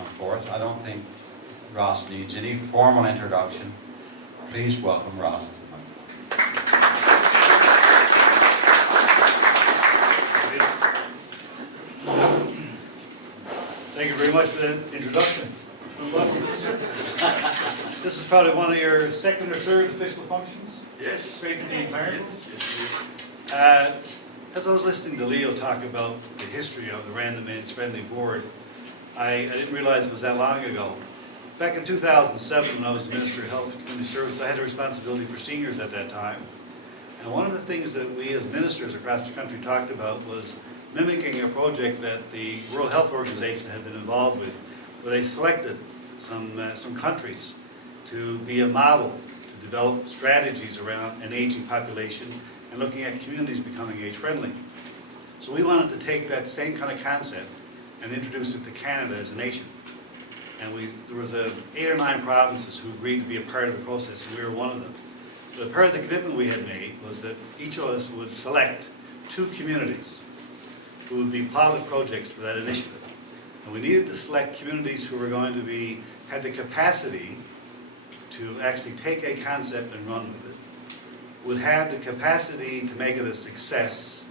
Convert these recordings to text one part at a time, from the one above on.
come forth. I don't think Ross needs any formal introduction. Please welcome Ross. Thank you very much for that introduction. This is probably one of your second or third official functions. Yes. Great to be married. Yes. As I was listening to Leo talk about the history of the Random Age Friendly Board, I didn't realize it was that long ago. Back in 2007, when I was the Minister of Health and Community Services, I had a responsibility for seniors at that time. And one of the things that we as ministers across the country talked about was mimicking a project that the World Health Organization had been involved with, where they selected some countries to be a model to develop strategies around an aging population and looking at communities becoming age-friendly. So we wanted to take that same kind of concept and introduce it to Canada as a nation. And there was 8 or 9 provinces who agreed to be a part of the process, and we were one of them. But part of the commitment we had made was that each of us would select 2 communities who would be pilot projects for that initiative. And we needed to select communities who were going to had the capacity to actually take a concept and run with it, would have the capacity to make it a success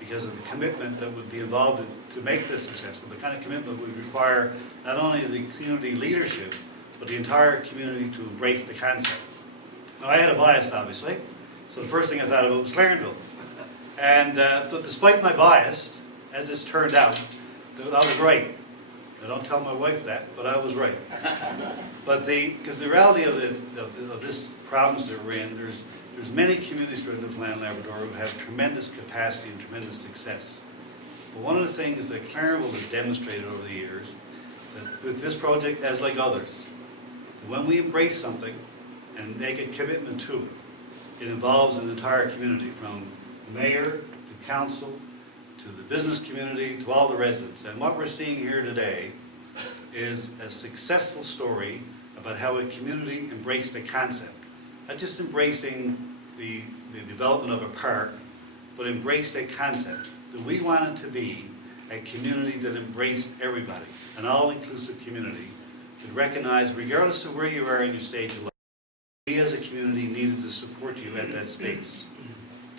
because of the commitment that would be involved to make this successful. The kind of commitment would require not only the community leadership, but the entire community to embrace the concept. Now, I had a bias, obviously, so the first thing I thought about was Clarenville. And but despite my bias, as it's turned out, I was right. I don't tell my wife that, but I was right. But because the reality of this province that we're in, there's many communities throughout Newfoundland and Labrador who have tremendous capacity and tremendous success. But one of the things that Clarenville has demonstrated over the years, that with this project, as like others, that when we embrace something and make a commitment to it, it involves an entire community, from the mayor to council, to the business community, to all the residents. And what we're seeing here today is a successful story about how a community embraced a concept. Not just embracing the development of a park, but embraced a concept that we wanted to be a community that embraced everybody, an all-inclusive community that recognized, regardless of where you are in your stage of life, we as a community needed to support you at that space.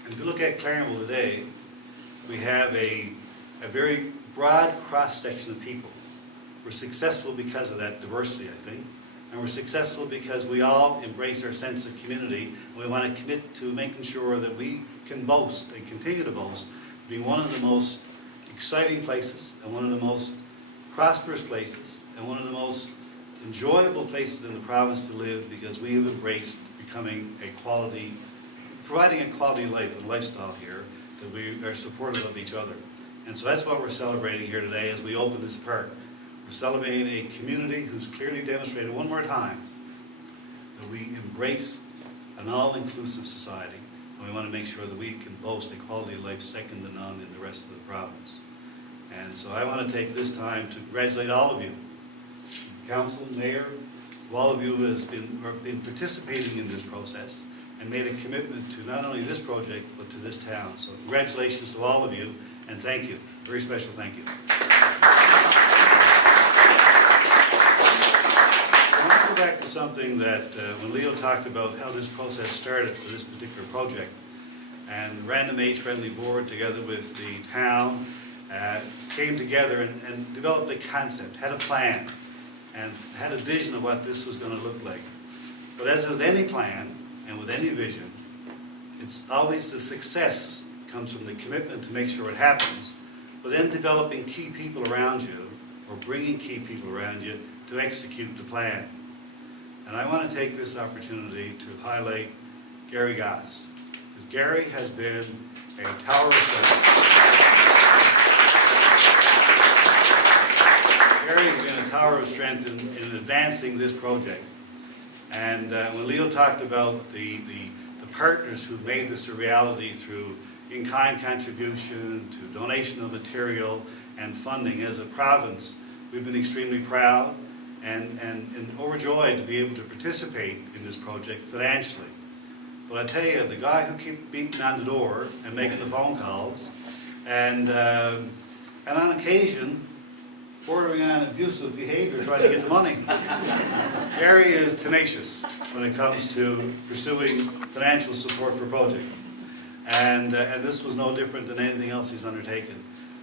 And if you look at Clarenville today, we have a very broad cross-section of people. We're successful because of that diversity, I think. And we're successful because we all embrace our sense of community, and we want to commit to making sure that we can boast and continue to boast being one of the most exciting places and one of the most prosperous places and one of the most enjoyable places in the province to live, because we have embraced becoming providing a quality life and lifestyle here, that we are supportive of each other. And so that's what we're celebrating here today as we open this park. We're celebrating a community who's clearly demonstrated one more time that we embrace an all-inclusive society, and we want to make sure that we can boast a quality of life second to none in the rest of the province. And so I want to take this time to congratulate all of you, council, mayor, all of you who has been participating in this process and made a commitment to not only this project, but to this town. So congratulations to all of you, and thank you. Very special thank you. I want to go back to something that when Leo talked about how this process started for this particular project, and Random Age Friendly Board together with the town came together and developed a concept, had a plan, and had a vision of what this was going to look like. But as with any plan and with any vision, it's always the success comes from the commitment to make sure it happens, but then developing key people around you, or bringing key people around you to execute the plan. And I want to take this opportunity to highlight Gary Goss, because Gary has been a tower of strength. Gary has been a tower of strength in advancing this project. And when Leo talked about the partners who've made this a reality through in-kind contribution, to donation of material and funding, as a province, we've been extremely proud and overjoyed to be able to participate in this project financially. But I tell you, the guy who keeps beating on the door and making the phone calls, and on occasion bordering on abusive behavior trying to get the money. Gary is tenacious when it comes to pursuing financial support for projects. And this was no different than anything else he's undertaken.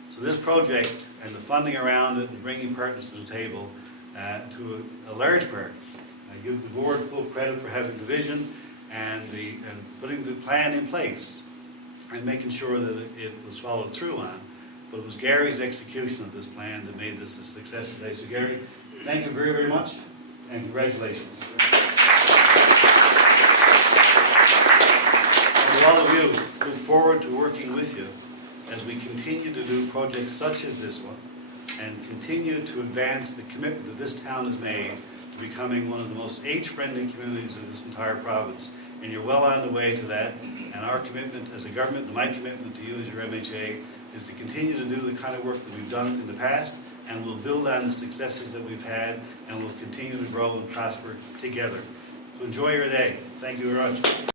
So this project and the funding around it and bringing partners to the table, to a large part, I give the board full credit for having the vision and putting the plan in place and making sure that it was followed through on. But it was Gary's execution of this plan that made this a success today. So Gary, thank you very, very much, and congratulations. And all of you, look forward to working with you as we continue to do projects such as this one and continue to advance the commitment that this town has made to becoming one of the most age-friendly communities in this entire province. And you're well on the way to that. And our commitment as a government, and my commitment to you as your MHA, is to continue to do the kind of work that we've done in the past, and we'll build on the successes that we've had, and we'll continue to grow and prosper together. So enjoy your day. Thank you very much.